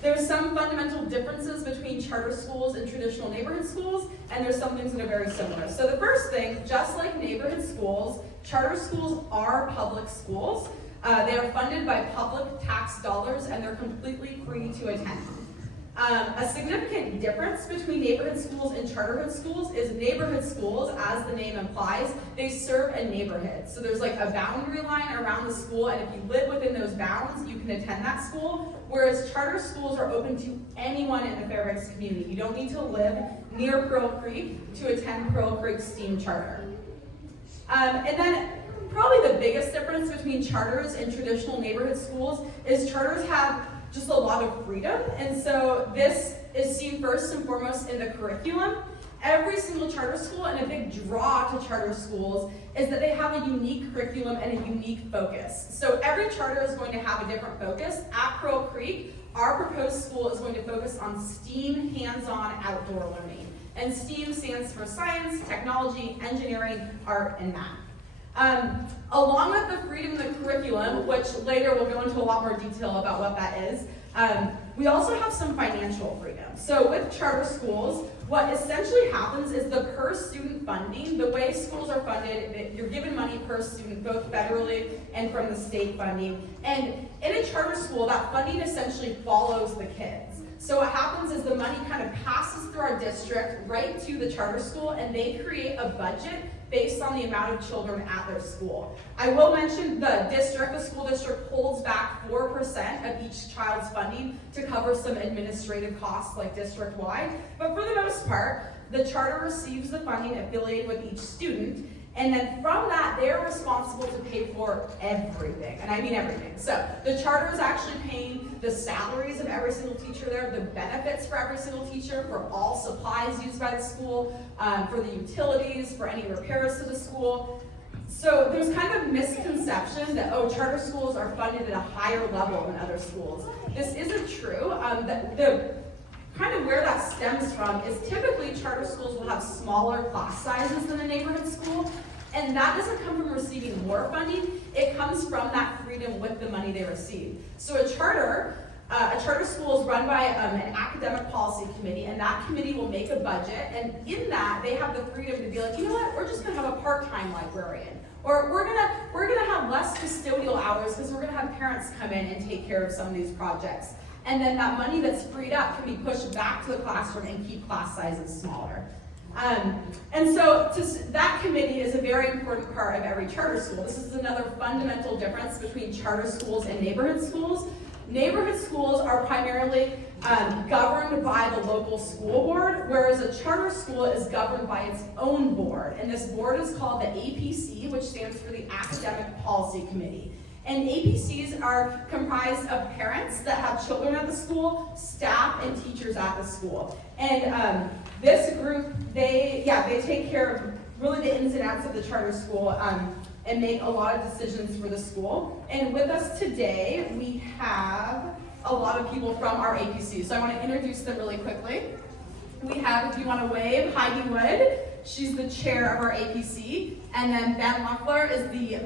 There's some fundamental differences between charter schools and traditional neighborhood schools, and there's some things that are very similar. So the first thing, just like neighborhood schools, charter schools are public schools. They are funded by public tax dollars, and they're completely free to attend. A significant difference between neighborhood schools and charterhood schools is neighborhood schools, as the name implies, they serve a neighborhood. So there's like a boundary line around the school, and if you live within those bounds, you can attend that school, whereas charter schools are open to anyone in the Fairbanks community. You don't need to live near Pearl Creek to attend Pearl Creek STEAM Charter. And then probably the biggest difference between charters and traditional neighborhood schools is charters have just a lot of freedom, and so this is seen first and foremost in the curriculum. Every single charter school, and a big draw to charter schools, is that they have a unique curriculum and a unique focus. So every charter is going to have a different focus. At Pearl Creek, our proposed school is going to focus on STEAM hands-on outdoor learning. And STEAM stands for science, technology, engineering, art, and math. Along with the freedom of the curriculum, which later we'll go into a lot more detail about what that is, we also have some financial freedom. So with charter schools, what essentially happens is the per student funding, the way schools are funded, you're given money per student, both federally and from the state funding. And in a charter school, that funding essentially follows the kids. So what happens is the money kind of passes through our district right to the charter school, and they create a budget based on the amount of children at their school. I will mention the school district holds back 4% of each child's funding to cover some administrative costs like district-wide, but for the most part, the charter receives the funding affiliated with each student, and then from that, they're responsible to pay for everything, and I mean everything. So the charter is actually paying the salaries of every single teacher there, the benefits for every single teacher, for all supplies used by the school, for the utilities, for any repairs to the school. So there's kind of a misconception that, charter schools are funded at a higher level than other schools. This isn't true. The kind of where that stems from is typically charter schools will have smaller class sizes than a neighborhood school, and that doesn't come from receiving more funding, it comes from that freedom with the money they receive. So a charter school is run by an academic policy committee, and that committee will make a budget, and in that they have the freedom to be like, you know what, we're just gonna have a part-time librarian, or we're gonna have less custodial hours because we're gonna have parents come in and take care of some of these projects. And then that money that's freed up can be pushed back to the classroom and keep class sizes smaller. And so that committee is a very important part of every charter school. This is another fundamental difference between charter schools and neighborhood schools. Neighborhood schools are primarily governed by the local school board, whereas a charter school is governed by its own board. And this board is called the APC, which stands for the Academic Policy Committee. And APCs are comprised of parents that have children at the school, staff, and teachers at the school. And this group, they take care of really the ins and outs of the charter school and make a lot of decisions for the school. And with us today, we have a lot of people from our APC. So I want to introduce them really quickly. We have, if you want to wave, Heidi Wood. She's the chair of our APC. And then Ben Loeffler is the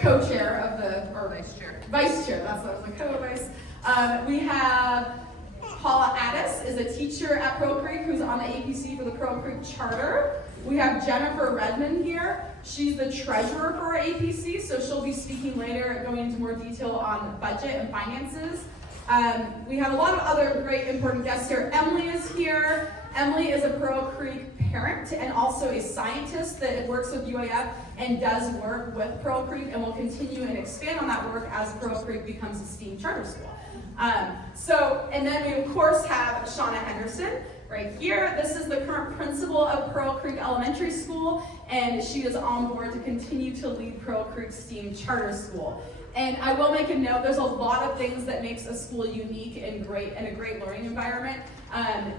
co-chair of vice chair, that's what I was like, co-vice. We have Paula Addis is a teacher at Pearl Creek who's on the APC for the Pearl Creek Charter. We have Jennifer Redmond here. She's the treasurer for our APC, so she'll be speaking later, going into more detail on budget and finances. We have a lot of other great important guests here. Emily is here. Emily is a Pearl Creek parent and also a scientist that works with UAF and does work with Pearl Creek and will continue and expand on that work as Pearl Creek becomes a STEAM charter school. And then we of course have Shauna Henderson right here. This is the current principal of Pearl Creek Elementary School, and she is on board to continue to lead Pearl Creek STEAM Charter School. And I will make a note, there's a lot of things that makes a school unique and great and a great learning environment.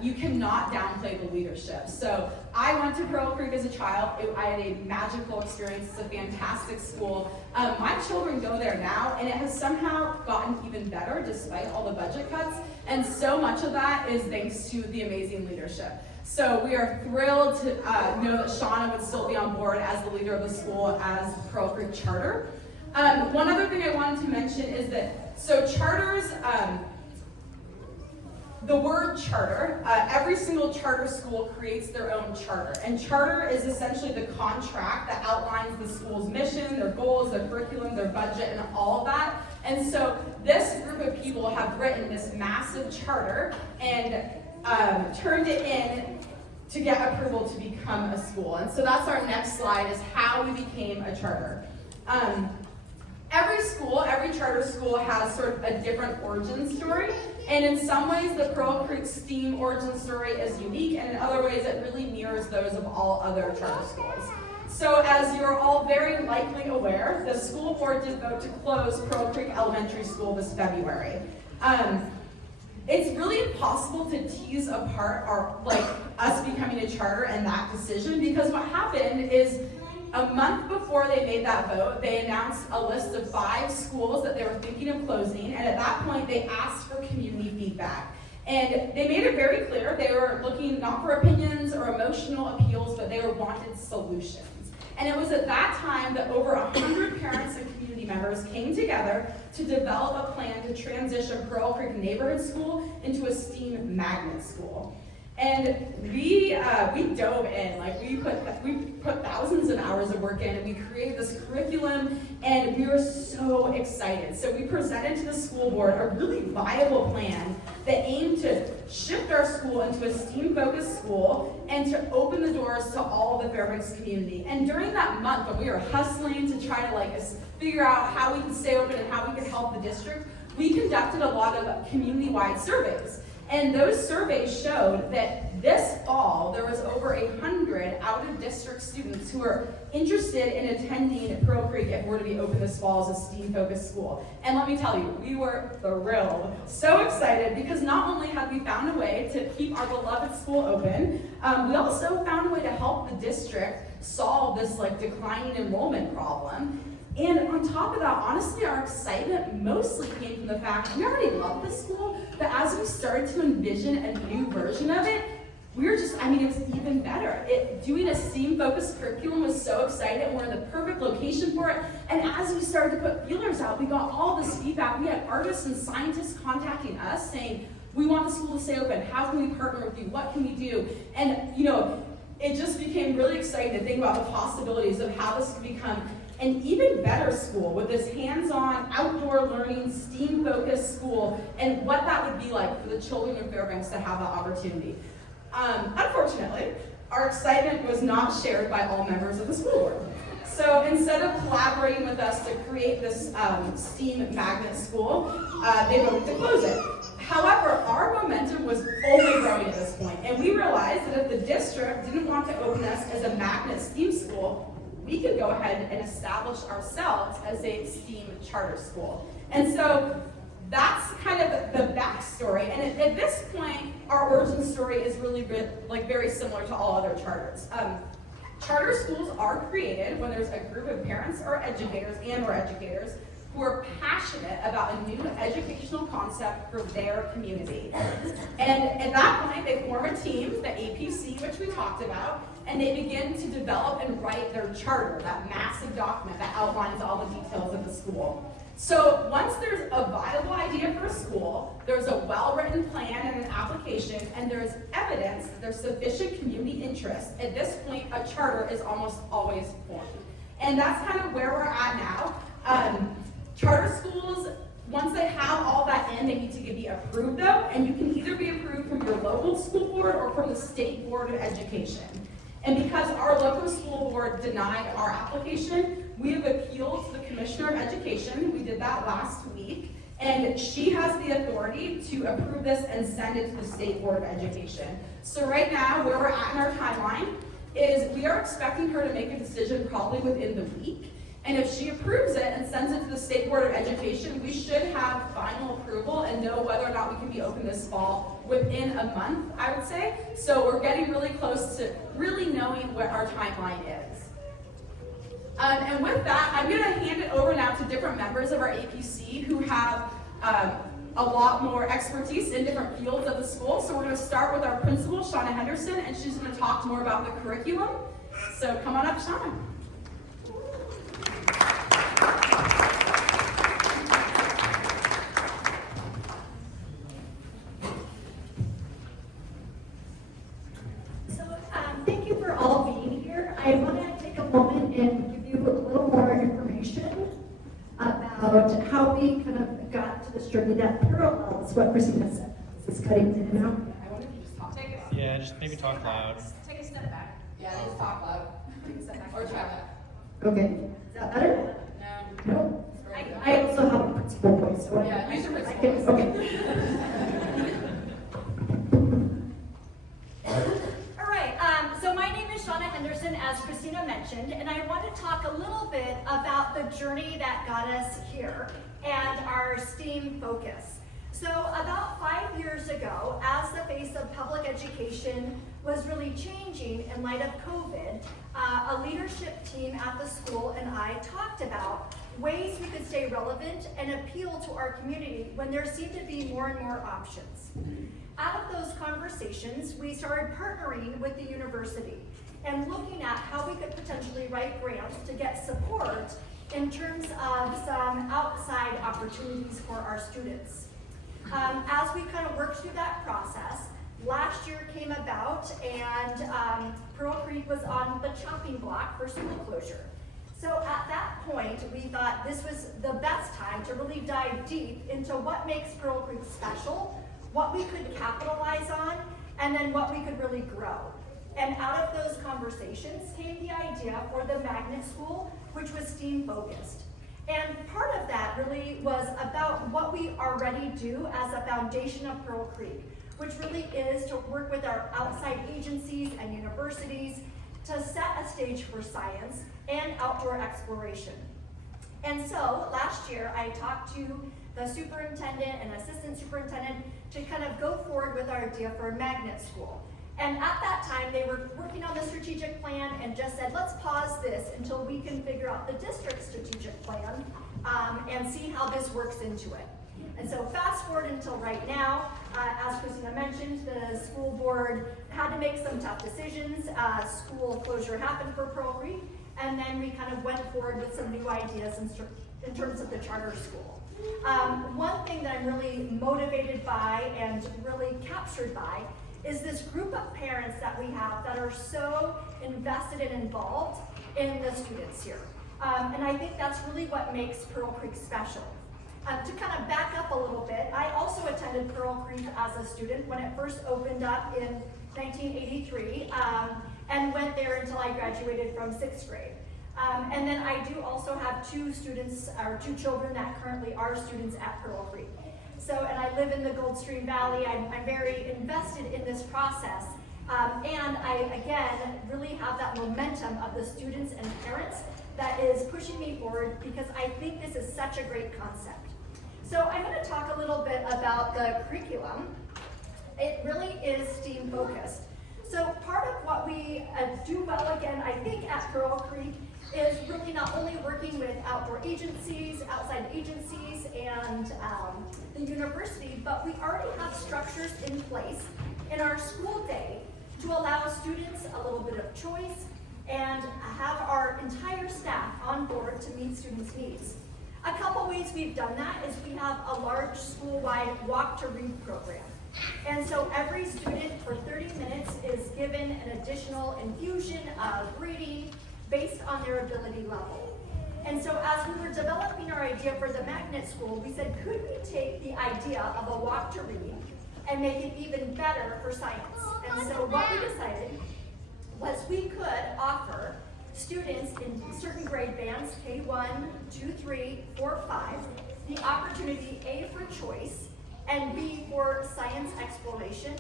You cannot downplay the leadership. So I went to Pearl Creek as a child. I had a magical experience. It's a fantastic school. My children go there now, and it has somehow gotten even better despite all the budget cuts. And so much of that is thanks to the amazing leadership. So we are thrilled to know that Shauna would still be on board as the leader of the school as Pearl Creek Charter. One other thing I wanted to mention is that So charters, the word charter, every single charter school creates their own charter. And charter is essentially the contract that outlines the school's mission, their goals, their curriculum, their budget, and all of that. And so this group of people have written this massive charter and turned it in to get approval to become a school. And so that's our next slide, is how we became a charter. Every charter school has sort of a different origin story, and in some ways the Pearl Creek STEAM origin story is unique, and in other ways it really mirrors those of all other charter schools. So as you're all very likely aware, the school board did vote to close Pearl Creek Elementary School this February. It's really impossible to tease apart us becoming a charter and that decision, because what happened is a month before they made that vote, they announced a list of 5 schools that they were thinking of closing, and at that point they asked for community feedback. And they made it very clear they were looking not for opinions or emotional appeals, but they wanted solutions. And it was at that time that over 100 parents and community members came together to develop a plan to transition Pearl Creek Neighborhood School into a STEAM magnet school. And we dove in, we put thousands of hours of work in, and we created this curriculum, and we were so excited. So we presented to the school board a really viable plan that aimed to shift our school into a STEAM-focused school and to open the doors to all of the Fairbanks community. And during that month when we were hustling to try to figure out how we could stay open and how we could help the district, we conducted a lot of community-wide surveys. And those surveys showed that this fall, there was over 100 out-of-district students who were interested in attending Pearl Creek if we're to be open this fall as a STEAM-focused school. And let me tell you, we were thrilled, so excited, because not only have we found a way to keep our beloved school open, we also found a way to help the district solve this declining enrollment problem. And on top of that, honestly, our excitement mostly came from the fact we already loved this school, but as we started to envision a new version of it, we were just, it was even better. Doing a STEAM-focused curriculum was so exciting. We're in the perfect location for it. And as we started to put feelers out, we got all this feedback. We had artists and scientists contacting us saying, we want the school to stay open. How can we partner with you? What can we do? And, it just became really exciting to think about the possibilities of how this could become an even better school with this hands-on, outdoor learning, STEAM-focused school, and what that would be like for the children of Fairbanks to have that opportunity. Unfortunately, our excitement was not shared by all members of the school board. So instead of collaborating with us to create this STEAM magnet school, they voted to close it. However, our momentum was only growing at this point, and we realized that if the district didn't want to open us as a magnet STEAM school, we could go ahead and establish ourselves as a STEAM charter school. And so that's kind of the backstory. And at this point, our origin story is really very similar to all other charters. Charter schools are created when there's a group of parents or educators who are passionate about a new educational concept for their community. And at that point, they form a team, the APC, which we talked about, and they begin to develop and write their charter, that massive document that outlines all the details of the school. So once there's a viable idea for a school, there's a well-written plan and an application, and there's evidence that there's sufficient community interest. At this point, a charter is almost always formed. And that's kind of where we're at now. Charter schools, once they have all that in, they need to be approved though, and you can either be approved from your local school board or from the State Board of Education. And because our local school board denied our application, we have appealed to the Commissioner of Education. We did that last week, and she has the authority to approve this and send it to the State Board of Education. So right now, where we're at in our timeline is we are expecting her to make a decision probably within the week. And if she approves it and sends it to the State Board of Education, we should have final approval and know whether or not we can be open this fall within a month, I would say. So we're getting really close to really knowing what our timeline is. And with that, I'm going to hand it over now to different members of our APC who have a lot more expertise in different fields of the school. So we're going to start with our principal, Shauna Henderson, and she's going to talk more about the curriculum. So come on up, Shauna. I want to take a moment and give you a little more information about how we kind of got to this journey that parallels what Christina said. Is this cutting in and out? I wonder if you just talk. Yeah, just maybe talk loud. Take a step back. Yeah, just talk loud. Take a step back. Or try that. Okay. Is that better? No. No. I also have a principal voice, so Yeah, use your I principal can, voice. okay. All right, so my name is Shauna Henderson, as Christina mentioned, and I want to talk a little bit about the journey that got us here and our STEAM focus. So about 5 years ago, as the face of public education was really changing in light of COVID, a leadership team at the school and I talked about ways we could stay relevant and appeal to our community when there seemed to be more and more options. Out of those conversations, we started partnering with the university and looking at how we could potentially write grants to get support in terms of some outside opportunities for our students. As we kind of worked through that process, last year came about and Pearl Creek was on the chopping block for school closure. So at that point, we thought this was the best time to really dive deep into what makes Pearl Creek special, what we could capitalize on, and then what we could really grow. And out of those conversations came the idea for the Magnet School, which was STEAM focused. And part of that really was about what we already do as a foundation of Pearl Creek, which really is to work with our outside agencies and universities to set a stage for science and outdoor exploration. And so last year I talked to the superintendent and assistant superintendent to kind of go forward with our idea for a magnet school. And at that time, they were working on the strategic plan and just said, let's pause this until we can figure out the district's strategic plan and see how this works into it. And so fast forward until right now, as Christina mentioned, the school board had to make some tough decisions. School closure happened for Pearl Creek, and then we kind of went forward with some new ideas in terms of the charter school. One thing that I'm really motivated by and really captured by is this group of parents that we have that are so invested and involved in the students here. And I think that's really what makes Pearl Creek special. To kind of back up a little bit, I also attended Pearl Creek as a student when it first opened up in 1983 and went there until I graduated from 6th grade. And then I do also have two children that currently are students at Pearl Creek. So, and I live in the Goldstream Valley. I'm very invested in this process. And I, again, really have that momentum of the students and parents that is pushing me forward because I think this is such a great concept. So I'm going to talk a little bit about the curriculum. It really is STEAM focused. So part of what we do well, again, I think at Pearl Creek is really not only working with outdoor agencies, outside agencies, and the university, but we already have structures in place in our school day to allow students a little bit of choice and have our entire staff on board to meet students' needs. A couple ways we've done that is we have a large school-wide walk to read program. And so every student for 30 minutes is given an additional infusion of reading based on their ability level. And so as we were developing our idea for the magnet school, we said, could we take the idea of a walk to read and make it even better for science? And so what we decided was we could offer students in certain grade bands, K1, 2, 3, 4, 5, the opportunity A for choice and B for science exploration,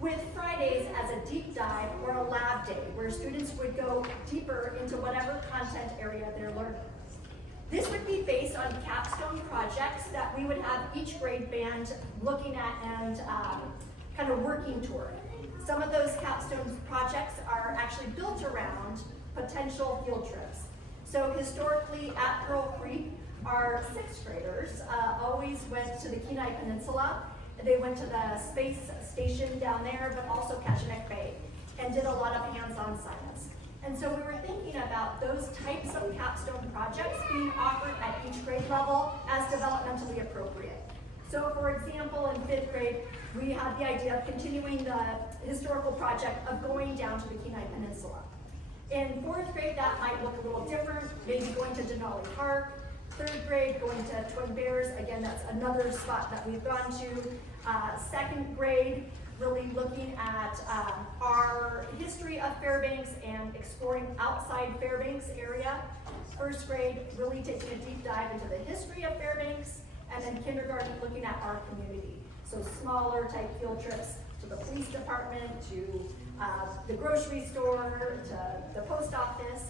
with Fridays as a deep dive or a lab day where students would go deeper into whatever content area they're learning. This would be based on capstone projects that we would have each grade band looking at and kind of working toward. Some of those capstone projects are actually built around potential field trips. So historically at Pearl Creek, our 6th graders always went to the Kenai Peninsula. They went to the space station down there, but also Kachenek Bay, and did a lot of hands-on science. And so we were thinking about those types of capstone projects being offered at each grade level as developmentally appropriate. So for example, in 5th grade, we had the idea of continuing the historical project of going down to the Kenai Peninsula. In fourth grade, that might look a little different, maybe going to Denali Park. Third grade, going to Twin Bears. Again, that's another spot that we've gone to. Second grade, really looking at our history of Fairbanks and exploring outside Fairbanks area. First grade, really taking a deep dive into the history of Fairbanks. And then kindergarten, looking at our community. So smaller type field trips to the police department, to the grocery store, to the post office.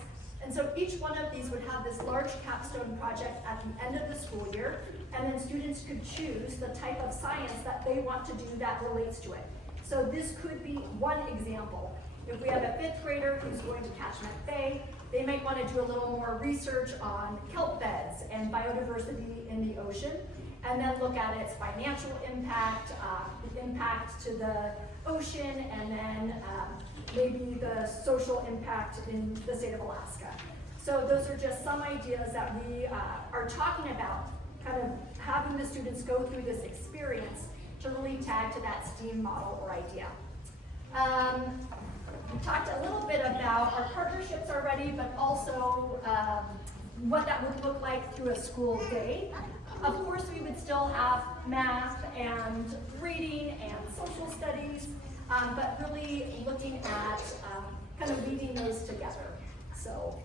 And so each one of these would have this large capstone project at the end of the school year, and then students could choose the type of science that they want to do that relates to it. So this could be one example. If we have a fifth grader who's going to Catchment Bay, they might want to do a little more research on kelp beds and biodiversity in the ocean, and then look at its financial impact, the impact to the ocean, and then maybe the social impact in the state of Alaska. So those are just some ideas that we are talking about, kind of having the students go through this experience to really tag to that STEAM model or idea. We talked a little bit about our partnerships already, but also what that would look like through a school day. Of course, we would still have math and reading and social studies, but really looking at kind of weaving those together. So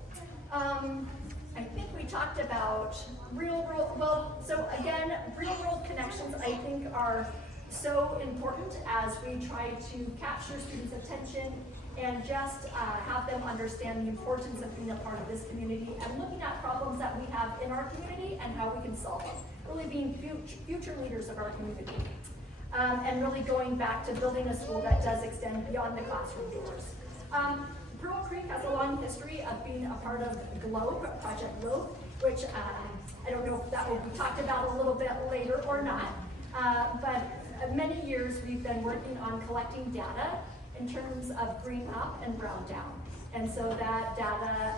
I think we talked about real world, so again, real world connections I think are so important as we try to capture students' attention and just have them understand the importance of being a part of this community and looking at problems that we have in our community and how we can solve them. Really being future leaders of our community. And really going back to building a school that does extend beyond the classroom doors. Pearl Creek has a long history of being a part of GLOBE, Project GLOBE, which I don't know if that will be talked about a little bit later or not, but many years we've been working on collecting data in terms of green up and brown down. And so that data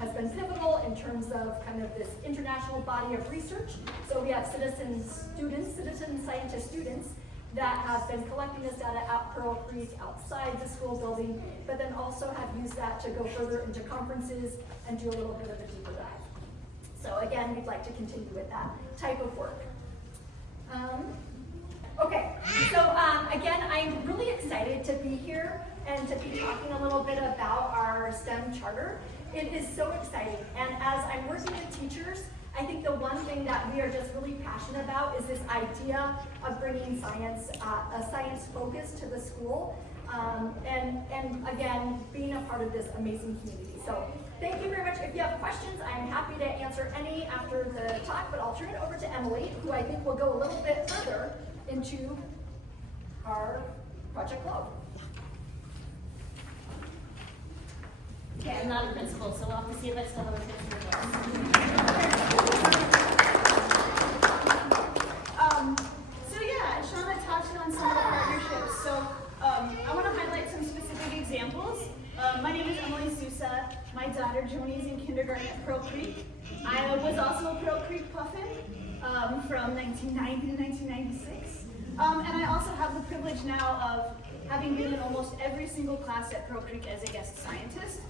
has been pivotal in terms of kind of this international body of research. So we have citizen scientist students that have been collecting this data at Pearl Creek, outside the school building, but then also have used that to go further into conferences and do a little bit of a deeper dive. So again, we'd like to continue with that type of work. Okay, so again, I'm really excited to be here and to be talking a little bit about our STEM charter. It is so exciting, and as I'm working with teachers, I think the one thing that we are just really passionate about is this idea of bringing science, a science focus to the school, and again, being a part of this amazing community. So thank you very much. If you have questions, I'm happy to answer any after the talk, but I'll turn it over to Emily, who I think will go a little bit further into our Project GLOBE. Okay, I'm not a principal, so we'll have to see if I still have a principal voice. So yeah, Shauna touched on some of the partnerships. So I want to highlight some specific examples. My name is Emily Sousa. My daughter Joni is in kindergarten at Pearl Creek. I was also a Pearl Creek Puffin from 1990 to 1996. And I also have the privilege now of having been in almost every single class at Pearl Creek as a guest scientist.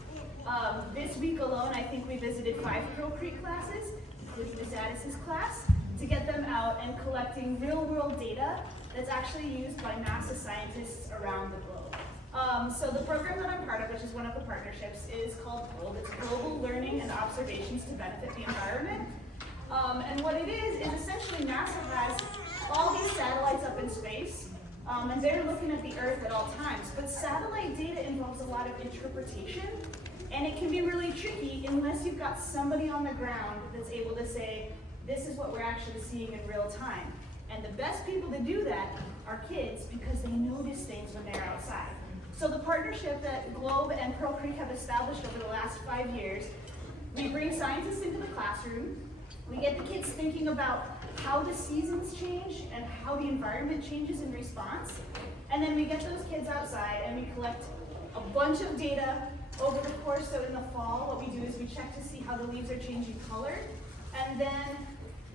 This week alone, I think we visited 5 Pearl Creek classes, including Ms. Addis's class, to get them out and collecting real-world data that's actually used by NASA scientists around the globe. So the program that I'm part of, which is one of the partnerships, is called GLOBE. It's Global Learning and Observations to Benefit the Environment. And what it is essentially NASA has all these satellites up in space, and they're looking at the Earth at all times. But satellite data involves a lot of interpretation, and it can be really tricky unless you've got somebody on the ground that's able to say, this is what we're actually seeing in real time. And the best people to do that are kids, because they notice things when they're outside. So the partnership that GLOBE and Pearl Creek have established over the last 5 years, we bring scientists into the classroom, we get the kids thinking about how the seasons change and how the environment changes in response, and then we get those kids outside and we collect a bunch of data over the course. So in the fall, what we do is we check to see how the leaves are changing color, and then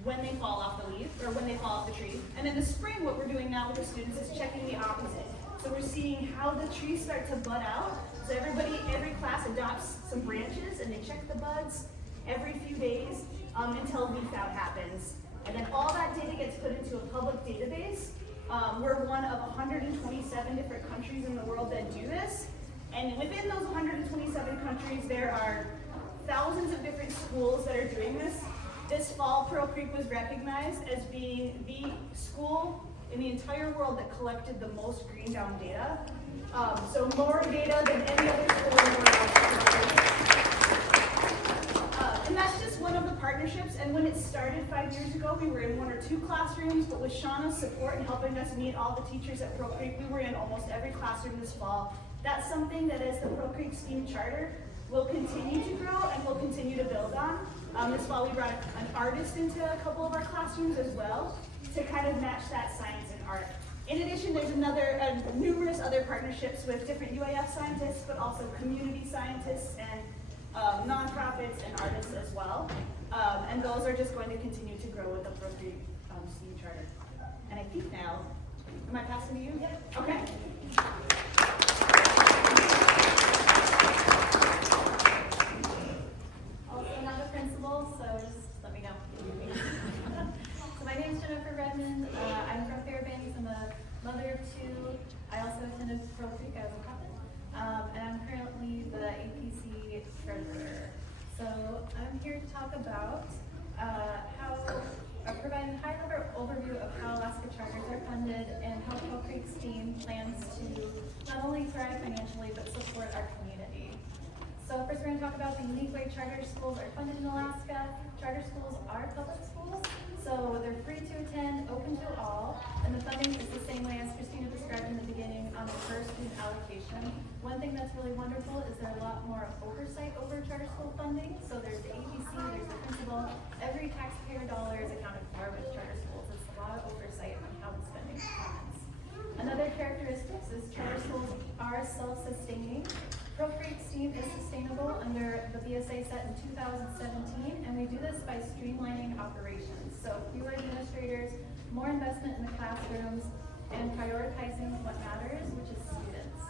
when they fall off the leaf, or when they fall off the tree. And in the spring, what we're doing now with the students is checking the opposite. So we're seeing how the trees start to bud out. So every class adopts some and they check the buds every few days until leaf out happens. And then all that data gets put into a public database. We're one of 127 different countries in the world that do this. And within those 127 countries, there are thousands of different schools that are doing this. This fall, Pearl Creek was recognized as being the school in the entire world that collected the most green down data. So more data than any other school in the world. And that's just one of the partnerships. And when it started 5 years ago, we were in 1 or 2 classrooms, but with Shauna's support and helping us meet all the teachers at Pearl Creek, we were in almost every classroom this fall. That's something that as the Pearl Creek STEAM Charter will continue to grow and will continue to build on. This fall we brought an artist into a couple of our classrooms as well to kind of match that science and art. In addition, there's numerous other partnerships with different UAF scientists, but also community scientists and nonprofits and artists as well. And those are just going to continue to grow with the Pearl Creek STEAM Charter. And I think now, am I passing to you? Yep. Okay. Also not a principal, so just let me know. So my name is Jennifer Redmond. I'm from Fairbanks. I'm a mother of 2. I also attended Pearl Creek as a puppet. And I'm currently the APC treasurer. So I'm here to talk about provide a high-level overview of how Alaska charters are funded and how Pearl Creek STEAM plans to not only thrive financially but support our community. So first we're going to talk about the unique way charter schools are funded in Alaska. Charter schools are public schools, so they're free to attend, open to all, and the funding is the same way as Christina described in the beginning on the first student allocation. One thing that's really wonderful is there's a lot more oversight over charter school funding. So there's the ABC, there's the principal. Every taxpayer dollar is accounted for with charter schools. It's a lot of oversight on how the spending happens. Another characteristic is charter schools are self-sustaining. Pearl Creek STEAM is sustainable under the BSA set in 2017, and we do this by streamlining operations. So fewer administrators, more investment in the classrooms, and prioritizing what matters, which is students.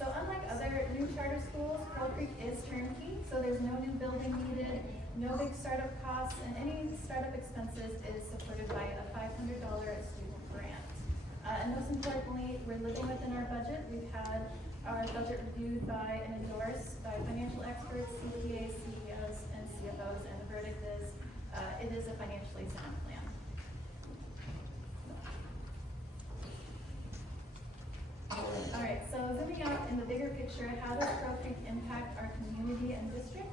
So unlike other new charter schools, Pearl Creek is turnkey, so there's no new building needed, no big startup costs, and any startup expenses is supported by a $500 student grant. And most importantly, we're living within our budget. We've had our budget reviewed by and endorsed by financial experts, CPAs, CEOs, and CFOs, and the verdict is it is a financially sound plan. All right, so zooming out in the bigger picture, how does Pearl Creek impact our community and district?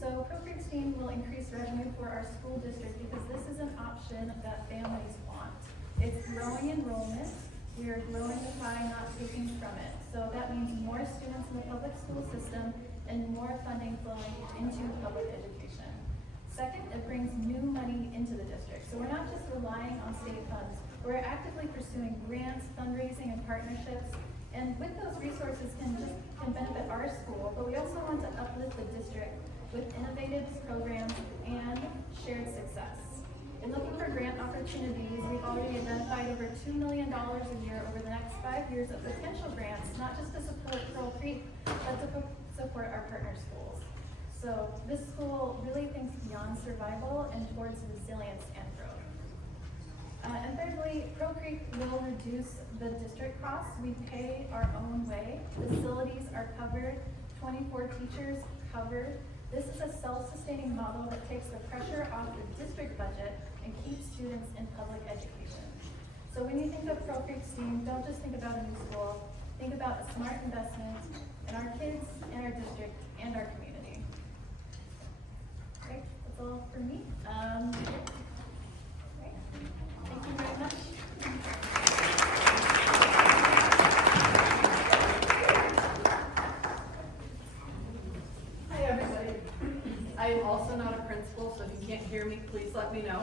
So Pearl Creek STEAM will increase revenue for our school district because this is an option that families want. It's growing enrollment. We are growing the pie, not taking from it. So that means more students in the public school system and more funding flowing into public education. Second, it brings new money into the district. So we're not just relying on state funds. We're actively pursuing grants, fundraising, and partnerships. And with those resources can benefit our school, but we also want to uplift the district with innovative programs and shared success. In looking for grant opportunities, we've already identified over $2 million a year over the next 5 years of potential grants, not just to support Pearl Creek, but to support our partner schools. So this school really thinks beyond survival and towards resilience and growth. And thirdly, Pearl Creek will reduce the district costs. We pay our own way. Facilities are covered, 24 teachers covered. This is a self-sustaining model that takes the pressure off the district budget and keeps students in public education. So when you think of Pearl Creek STEAM, don't just think about a new school. Think about a smart investment in our kids, in our district, and our community. Great, that's all for me. Great. Thank you very much. Hi everybody. I am also not a principal, so if you can't hear me, please let me know.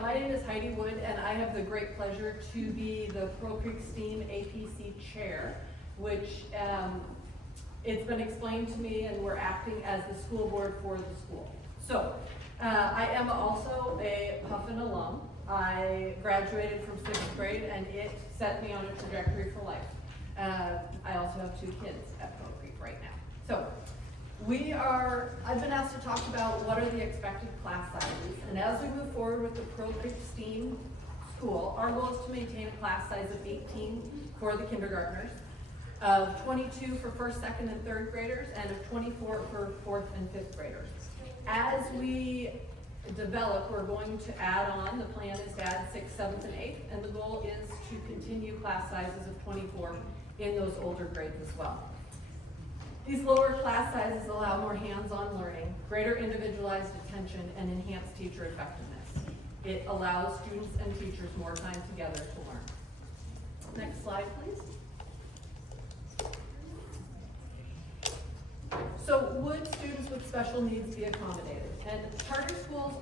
My name is Heidi Wood, and I have the great pleasure to be the Pearl Creek STEAM APC Chair, which it's been explained to me, and we're acting as the school board for the school. So, I am also a Puffin alum. I graduated from 6th grade, and it set me on a trajectory for life. I also have 2 kids at Pearl Creek right now. So, I've been asked to talk about what are the expected class sizes. And as we move forward with the Pearl Creek STEAM school, our goal is to maintain a class size of 18 for the kindergartners, of 22 for first, second, and third graders, and of 24 for fourth and fifth graders. As we develop, we're going to add on, the plan is to add 6th, 7th, and 8th, and the goal is to continue class sizes of 24 in those older grades as well. These lower class sizes allow more hands-on learning, greater individualized attention, and enhanced teacher effectiveness. It allows students and teachers more time together to learn. Next slide, please. So would students with special needs be accommodated? And charter schools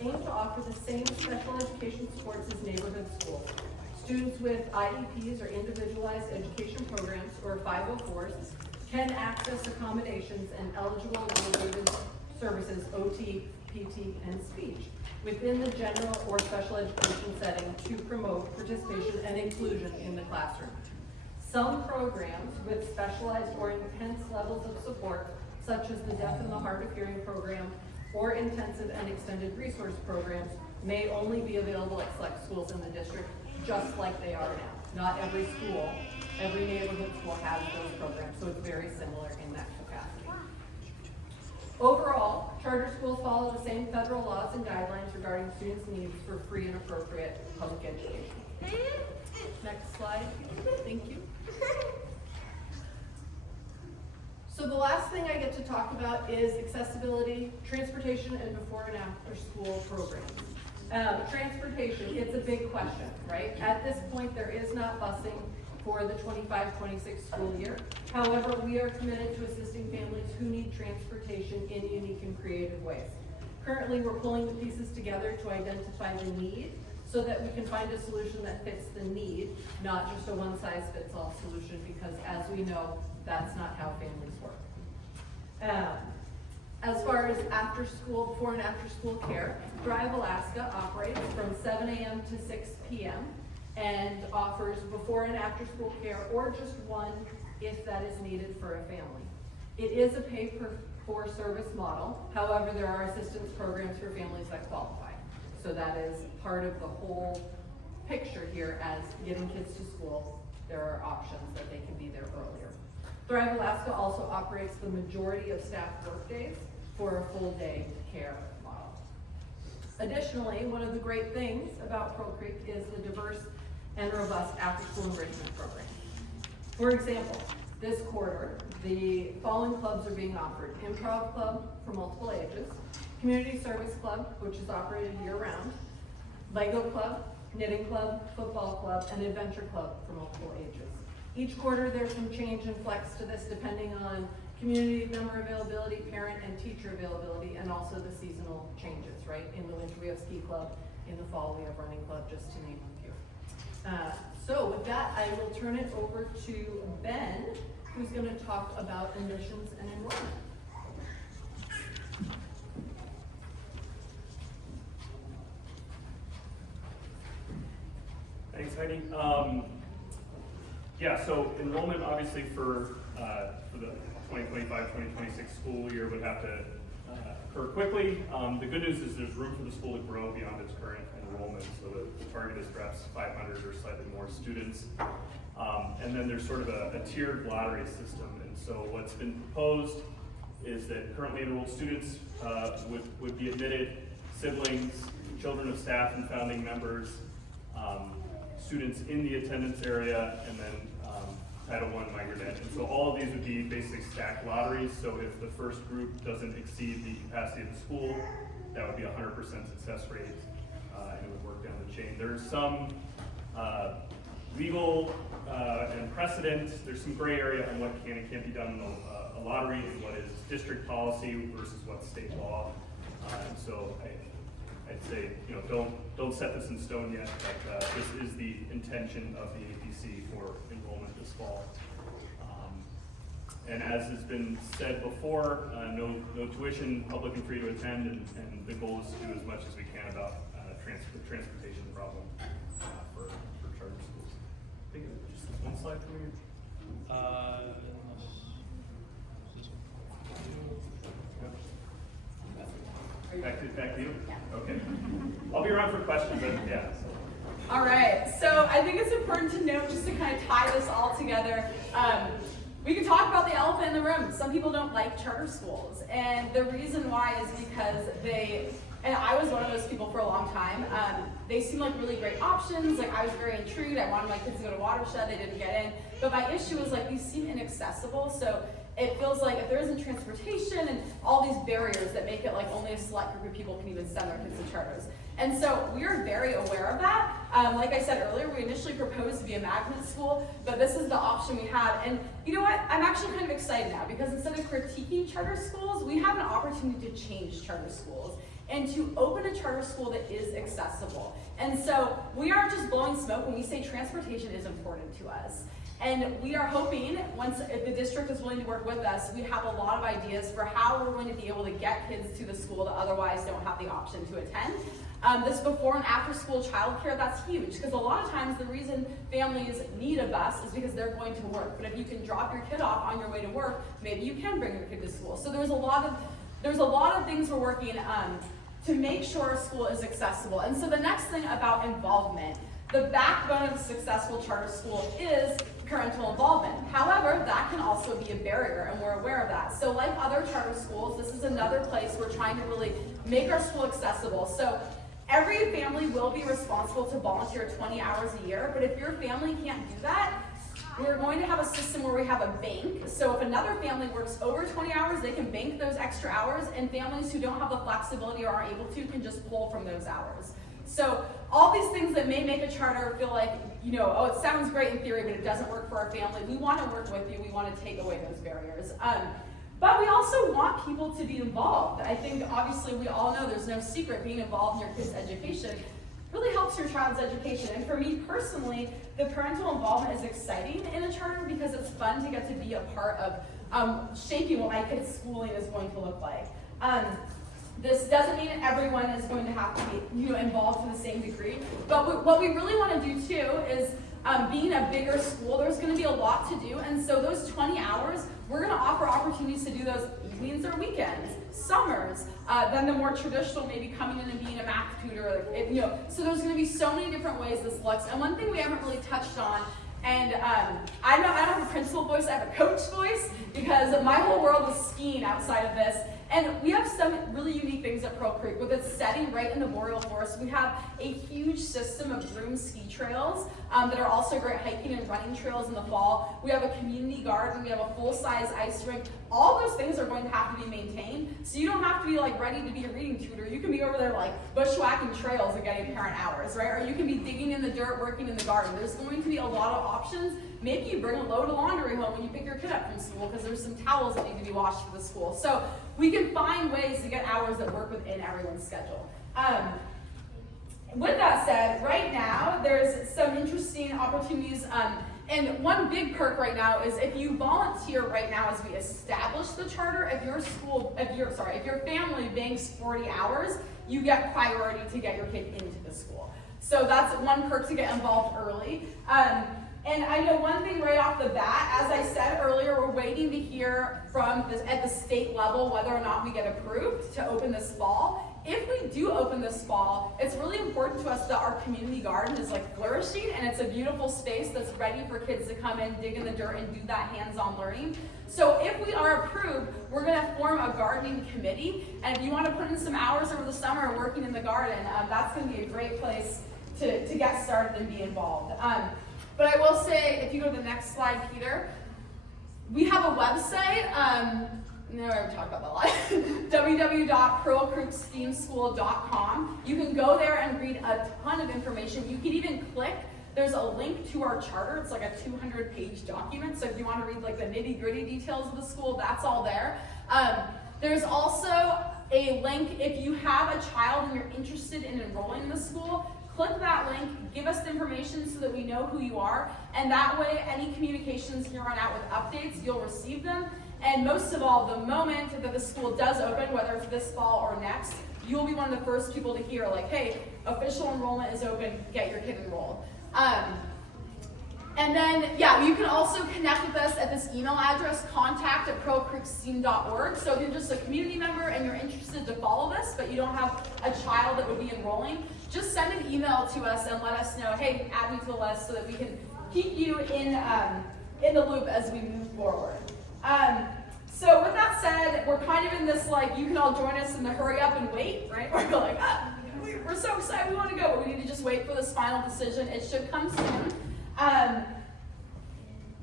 aim to offer the same special education supports as neighborhood schools. Students with IEPs or individualized education programs or 504s can access accommodations and eligible related services, OT, PT, and speech, within the general or special education setting to promote participation and inclusion in the classroom. Some programs with specialized or intense levels of support, such as the Deaf and the Hard of Hearing program or intensive and extended resource programs, may only be available at select schools in the district, just like they are now. Not every school, every neighborhood school has those programs, so it's very similar in that capacity. Overall, charter schools follow the same federal laws and guidelines regarding students' needs for free and appropriate public education. Next slide, thank you. So the last thing I get to talk about is accessibility, transportation, and before and after school programs. Transportation, it's a big question, right? At this point, there is not busing for the 25-26 school year. However, we are committed to assisting families who need transportation in unique and creative ways. Currently, we're pulling the pieces together to identify the need so that we can find a solution that fits the need, not just a one-size-fits-all solution, because as we know, that's not how families work. As far as after school, before and after school care, Drive Alaska operates from 7 a.m. to 6 p.m. and offers before and after school care, or just one if that is needed for a family. It is a pay-for service model. However, there are assistance programs for families that qualify. So that is part of the whole picture here. As getting kids to school, there are options that they can be there earlier. Thrive Alaska also operates the majority of staff workdays for a full day care model. Additionally, one of the great things about Pearl Creek is the diverse and robust after-school enrichment program. For example, this quarter, the following clubs are being offered: Improv Club for multiple ages, Community Service Club, which is operated year-round, Lego Club, Knitting Club, Football Club, and Adventure Club for multiple ages. Each quarter, there's some change and flex to this depending on community member availability, parent and teacher availability, and also the seasonal changes, right? In the winter, we have Ski Club. In the fall, we have Running Club, just to name a few. So with that, I will turn it over to Ben, who's going to talk about admissions and enrollment. Thanks, Heidi. Yeah, so enrollment obviously for the 2025-2026 school year would have to occur quickly. The good news is there's room for the school to grow beyond its current enrollment, so the target is perhaps 500 or slightly more students. And then there's sort of a tiered lottery system, and so what's been proposed is that currently enrolled students would be admitted, siblings, children of staff and founding members, students in the attendance area, and then Title I migrant ed. And so all of these would be basically stacked lotteries. So if the first group doesn't exceed the capacity of the school, that would be 100% success rate, and it would work down the chain. There's some legal and precedent. There's some gray area on what can and can't be done in a lottery, and what is district policy versus what's state law. And so I'd say, don't set this in stone yet, but this is the intention of the APC for enrollment this fall. And as has been said before, no tuition, public and free to attend, and the goal is to do as much as we can about the transportation problem for charter schools. I think it's just one slide from here. Back to you? Okay. I'll be around for questions, but yeah. All right, so I think it's important to note, just to kind of tie this all together, we can talk about the elephant in the room. Some people don't like charter schools, and the reason why is because and I was one of those people for a long time, they seem like really great options. Like, I was very intrigued. I wanted my kids to go to Watershed, they didn't get in. But my issue was, like, these seem inaccessible, so it feels like if there isn't transportation and all these barriers that make it like only a select group of people can even send their kids to charters. And so we are very aware of that. Like I said earlier, we initially proposed to be a magnet school, but this is the option we have. And you know what? I'm actually kind of excited now, because instead of critiquing charter schools, we have an opportunity to change charter schools and to open a charter school that is accessible. And so we aren't just blowing smoke when we say transportation is important to us. And we are hoping, if the district is willing to work with us, we have a lot of ideas for how we're going to be able to get kids to the school that otherwise don't have the option to attend. This before and after school childcare, that's huge, because a lot of times the reason families need a bus is because they're going to work. But if you can drop your kid off on your way to work, maybe you can bring your kid to school. So there's a lot of things we're working to make sure our school is accessible. And so the next thing about involvement, the backbone of a successful charter school is parental involvement. However, that can also be a barrier, and we're aware of that. So like other charter schools, this is another place we're trying to really make our school accessible. So every family will be responsible to volunteer 20 hours a year, but if your family can't do that, we're going to have a system where we have a bank. So if another family works over 20 hours, they can bank those extra hours, and families who don't have the flexibility or aren't able to can just pull from those hours. So all these things that may make a charter feel like, oh, it sounds great in theory, but it doesn't work for our family. We want to work with you. We want to take away those barriers. But we also want people to be involved. I think obviously we all know there's no secret being involved in your kids' education really helps your child's education. And for me personally, the parental involvement is exciting in a charter because it's fun to get to be a part of shaping what my kid's schooling is going to look like. This doesn't mean everyone is going to have to be involved to the same degree, but what we really want to do too is being a bigger school, there's going to be a lot to do, and so those 20 hours, we're going to offer opportunities to do those evenings or weekends, summers, then the more traditional maybe coming in and being a math tutor, so there's going to be so many different ways this looks. And one thing we haven't really touched on, and I don't have a principal voice, I have a coach voice, because my whole world is skiing outside of this. And we have some really unique things at Pearl Creek. With its setting right in the Boreal Forest, we have a huge system of groomed ski trails that are also great hiking and running trails in the fall. We have a community garden, we have a full-size ice rink. All those things are going to have to be maintained, so you don't have to be like ready to be a reading tutor. You can be over there like bushwhacking trails and getting parent hours, right? Or you can be digging in the dirt, working in the garden. There's going to be a lot of options. Maybe you bring a load of laundry home when you pick your kid up from school because there's some towels that need to be washed for the school. So we can find ways to get hours that work within everyone's schedule. With that said, right now there's some interesting opportunities, and one big perk right now is if you volunteer right now as we establish the charter, if your family banks 40 hours, you get priority to get your kid into the school. So that's one perk to get involved early. And I know one thing right off the bat, as I said earlier, we're waiting to hear at the state level whether or not we get approved to open this fall. If we do open this fall, it's really important to us that our community garden is like flourishing and it's a beautiful space that's ready for kids to come in, dig in the dirt, and do that hands-on learning. So if we are approved, we're going to form a gardening committee. And if you want to put in some hours over the summer working in the garden, that's going to be a great place to get started and be involved. But I will say, if you go to the next slide, Peter, we have a website. No, I already talked about that a lot. www.pearlcreeksteamschool.com. You can go there and read a ton of information. You can even click. There's a link to our charter. It's like a 200-page document. So if you want to read like the nitty-gritty details of the school, that's all there. There's also a link if you have a child and you're interested in enrolling in the school. Click that link, give us the information so that we know who you are, and that way any communications here on out with updates, you'll receive them. And most of all, the moment that the school does open, whether it's this fall or next, you'll be one of the first people to hear like, hey, official enrollment is open, get your kid enrolled. And then, yeah, you can also connect with us at this email address, contact@pearlcreeksteam.org. So if you're just a community member and you're interested to follow this, but you don't have a child that would be enrolling, just send an email to us and let us know, hey, add me to the list so that we can keep you in the loop as we move forward. So with that said, we're kind of in this, like, you can all join us in the hurry up and wait, right? We're like, we're so excited, we want to go, but we need to just wait for this final decision. It should come soon.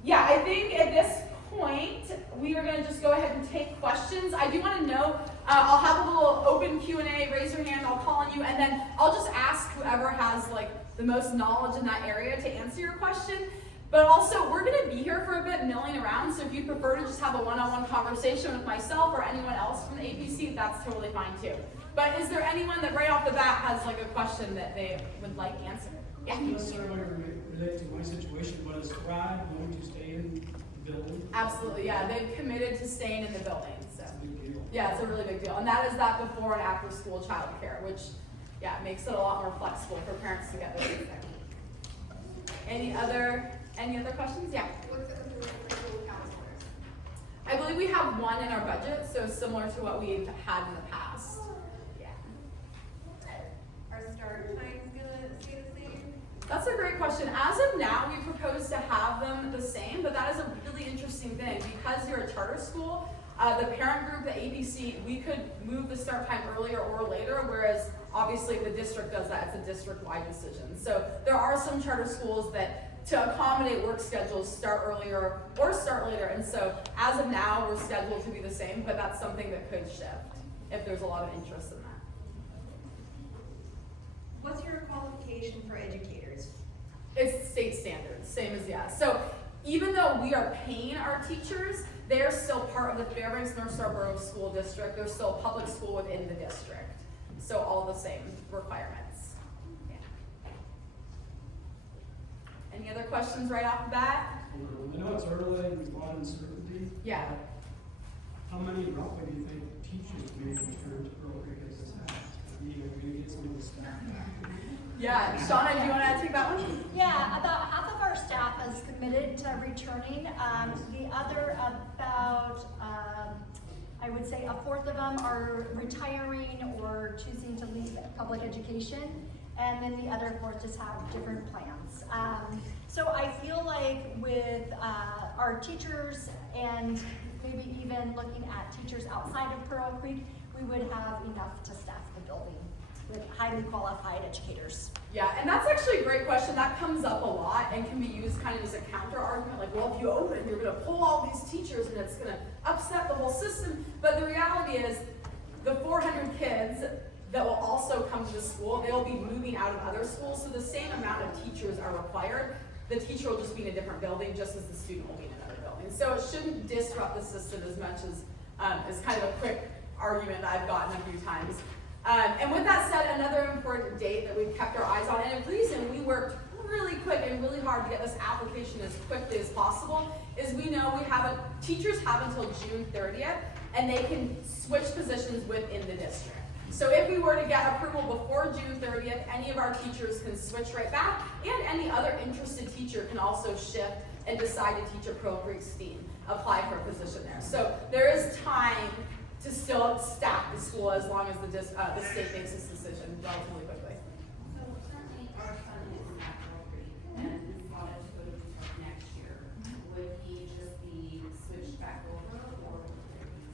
Yeah, I think at this point, we are going to just go ahead and take questions. I do want to know, I'll have a little open Q&A, raise your hand, I'll call on you, and then I'll just ask whoever has like the most knowledge in that area to answer your question. But also, we're going to be here for a bit, milling around, so if you prefer to just have a one-on-one conversation with myself or anyone else from the APC, that's totally fine too. But is there anyone that right off the bat has like a question that they would like answered? Yeah. Not necessarily related to my situation, but is Thrive going to stay in the building? Absolutely, yeah. They've committed to staying in the building. So That's a big deal. yeah, it's a really big deal. And that is that before and after school childcare, which yeah, makes it a lot more flexible for parents to get their kids there. Any other questions? Yeah. What's the authority for school counselors? I believe we have one in our budget, so similar to what we've had in the past. Yeah. Are start times gonna stay the same? That's a great question. As of now, we propose to have them the same, but that is a really interesting thing. Because you're a charter school, the parent group, the ABC, we could move the start time earlier or later, whereas obviously if the district does that, it's a district-wide decision. So there are some charter schools that, to accommodate work schedules, start earlier or start later. And so as of now, we're scheduled to be the same, but that's something that could shift if there's a lot of interest in that. What's your qualification for educators? It's state standards, same as yeah. So even though we are paying our teachers, they're still part of the Fairbanks North Star Borough School District. They're still a public school within the district. So all the same requirements. Yeah. Any other questions right off the bat? I know it's early and there's a lot of uncertainty. Yeah. How many roughly do you think teachers may return to Pearl Creek as this happens? Are you going to get some of the staff back? Yeah, Shauna, do you want to take that one? Yeah, about half of our staff is committed to returning. The other about, I would say a fourth of them are retiring or choosing to leave public education. And then the other fourth just have different plans. So I feel like with our teachers and maybe even looking at teachers outside of Pearl Creek, we would have enough to staff the building with highly qualified educators. Yeah, and that's actually a great question. That comes up a lot and can be used kind of as a counter argument, like, well, if you open, you're going to pull all these teachers and it's going to upset the whole system. But the reality is, the 400 kids that will also come to the school, they will be moving out of other schools, so the same amount of teachers are required. The teacher will just be in a different building, just as the student will be in another building. So it shouldn't disrupt the system as much as kind of a quick argument that I've gotten a few times. And with that said, another important date that we've kept our eyes on, and a reason we worked really quick and really hard to get this application as quickly as possible, is we know teachers have until June 30th, and they can switch positions within the district. So if we were to get approval before June 30th, any of our teachers can switch right back, and any other interested teacher can also shift and decide to teach at Pearl Creek STEAM, apply for a position there. So there is time to still staff the school as long as the state makes this decision relatively quickly. So currently our son is at Pearl Creek and we wanted to go to next year. Would he just be switched back over or?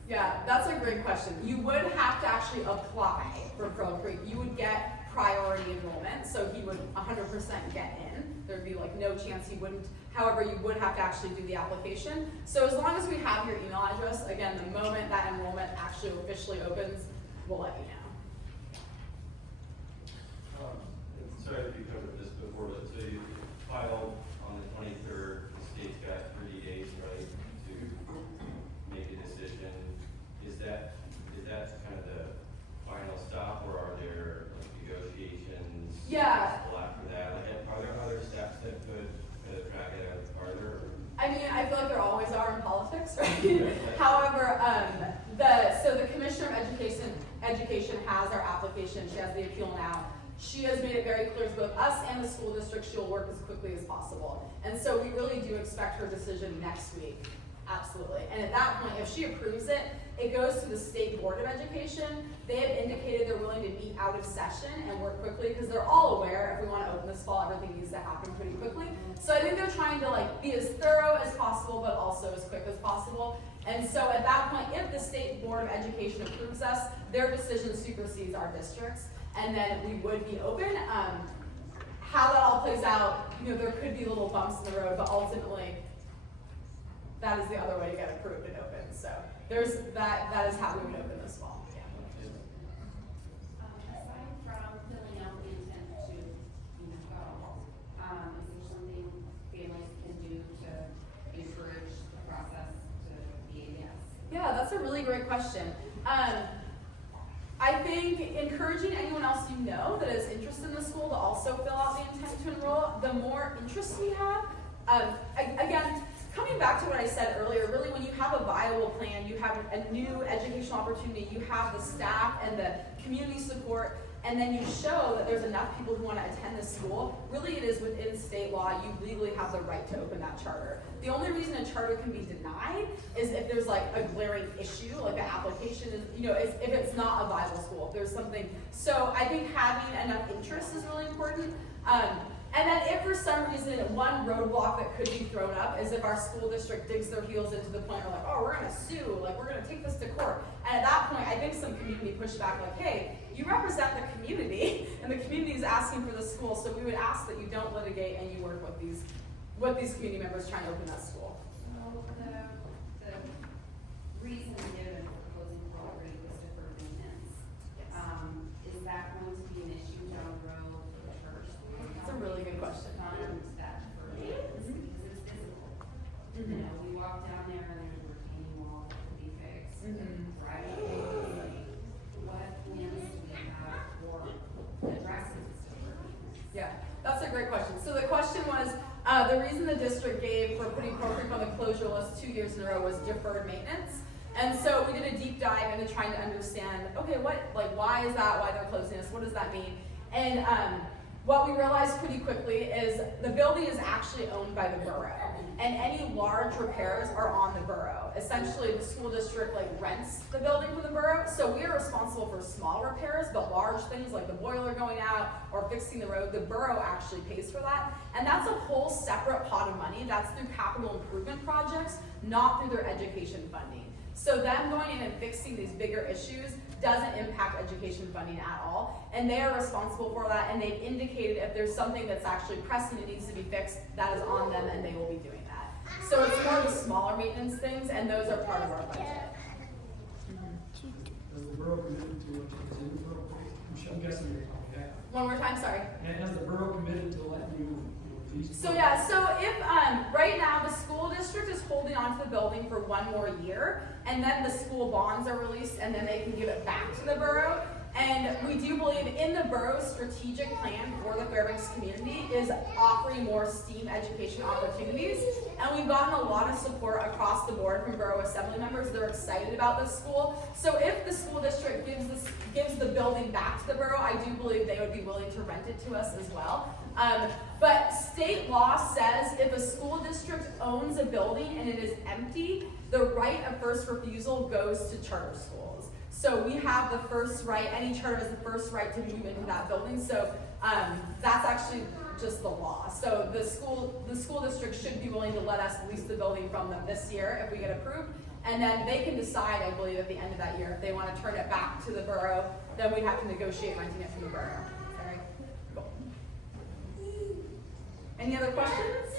Yeah, that's a great question. You would have to actually apply for Pearl Creek. You would get priority enrollment, so he would 100% get in. There'd be like no chance he wouldn't. However, you would have to actually do the application. So as long as we have your email address, again, the moment that enrollment actually officially opens, we'll let you know. Sorry if you covered this before, but so you filed on the 23rd, the state's got 3 days, right, to make a decision. Is that kind of the final stop, or are there like negotiations? Yeah. After that, like, are there other steps that could drag it out farther? I mean, I feel like there always are in politics, right? However, the Commissioner of Education has our application. She has the appeal now. she has made it very clear to both us and the school district she'll work as quickly as possible. And so we really do expect her decision next week, absolutely. And at that point, if she approves it, it goes to the State Board of Education. They have indicated they're willing to meet out of session and work quickly because they're all aware if we want to open this fall, everything needs to happen pretty quickly. So I think they're trying to like be as thorough as possible, but also as quick as possible. And so at that point, if the State Board of Education approves us, their decision supersedes our district's, and then we would be open. How that all plays out, you know, there could be little bumps in the road, but ultimately, that is the other way to get approved and open. So there's that is how we would open this fall. Yeah. Aside from filling out the intent to, you know, go, is there something families can do to encourage the process to be a yes? Yeah, that's a really great question. I think encouraging anyone else you know that is interested in the school to also fill out the intent to enroll, the more interest we have. Again, coming back to what I said earlier, really when you have a viable plan, you have a new educational opportunity, you have the staff and the community support, and then you show that there's enough people who want to attend this school, really it is within state law, you legally have the right to open that charter. The only reason a charter can be denied is if there's like a glaring issue, like the application is, you know, if it's not a viable school, if there's something. So I think having enough interest is really important. And then if for some reason one roadblock that could be thrown up is if our school district digs their heels into the point where like, oh, we're gonna sue, like we're gonna take this to court. And at that point, I think some community pushback like, hey, you represent the community and the community is asking for the school, so we would ask that you don't litigate and you work with these community members trying to open that school. So the reason given for closing Pearl Creek was deferred maintenance. Is that going to be an issue down the road for the charter school? That's a really good question. Fund that deferred maintenance because it's physical. You know, we walk down there and there's a retaining wall that could be fixed. Right? What plans do we have for addressing this deferred maintenance? Yeah, that's a great question. So the question was, the reason the district gave for putting Pearl Creek on the closure list 2 years in a row was deferred maintenance. And so we did a deep dive into trying to understand, okay, why is that? Why they're closing us? What does that mean? And what we realized pretty quickly is the building is actually owned by the borough, and any large repairs are on the borough. Essentially, the school district rents the building from the borough, so we are responsible for small repairs, but large things like the boiler going out or fixing the road, the borough actually pays for that. And that's a whole separate pot of money. That's through capital improvement projects, not through their education funding. So them going in and fixing these bigger issues doesn't impact education funding at all, and they are responsible for that, and they've indicated if there's something that's actually pressing and needs to be fixed, that is on them, and they will be doing that. So it's more of the smaller maintenance things, and those are part of our budget. Has the borough committed to what is in the Pearl Creek? I'm guessing you're talking that. One more time, sorry. And has the borough committed to letting you lease? So yeah, so if right now the school district is holding on to the building for 1 more year, and then the school bonds are released, and then they can give it back to the borough. And we do believe in the borough's strategic plan for the Fairbanks community is offering more STEAM education opportunities. And we've gotten a lot of support across the board from borough assembly members. They're excited about this school. So if the school district gives the building back to the borough, I do believe they would be willing to rent it to us as well. But state law says if a school district owns a building and it is empty, the right of first refusal goes to charter schools. So we have the first right, any charter has the first right to move into that building. So that's actually just the law. So the school district should be willing to let us lease the building from them this year if we get approved. And then they can decide, I believe, at the end of that year, if they want to turn it back to the borough, then we have to negotiate renting it from the borough. Sorry. Cool. Any other questions?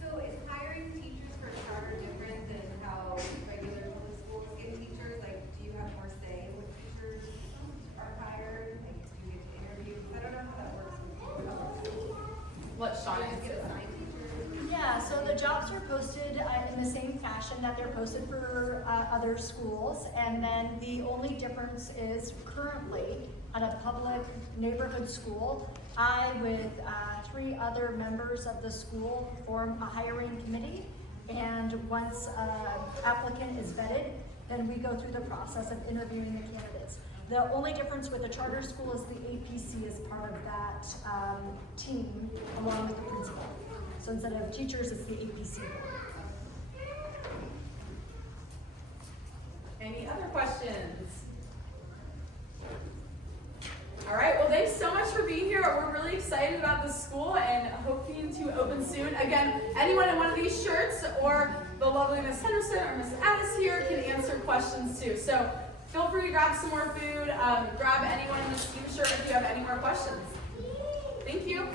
So is hiring teachers for charter different than how regular public schools get teachers? Like, do you have more say when teachers are hired? Like, do you get to interview? I don't know how that works with public schools. Let Shauna Do you answer get that. assigned teachers? Yeah, so the jobs are posted in the same fashion that they're posted for other schools. And then the only difference is currently at a public neighborhood school, I with 3 other members of the school form a hiring committee. And once an applicant is vetted, then we go through the process of interviewing the candidates. The only difference with a charter school is the APC is part of that team along with the principal. So instead of teachers, it's the APC board. Any other questions? All right, well, thanks so much for being here. We're really excited about the school and hoping to open soon. Again, anyone in one of these shirts or the lovely Miss Henderson or Miss Addis here can answer questions too. So feel free to grab some more food, grab anyone in the team shirt if you have any more questions. Thank you.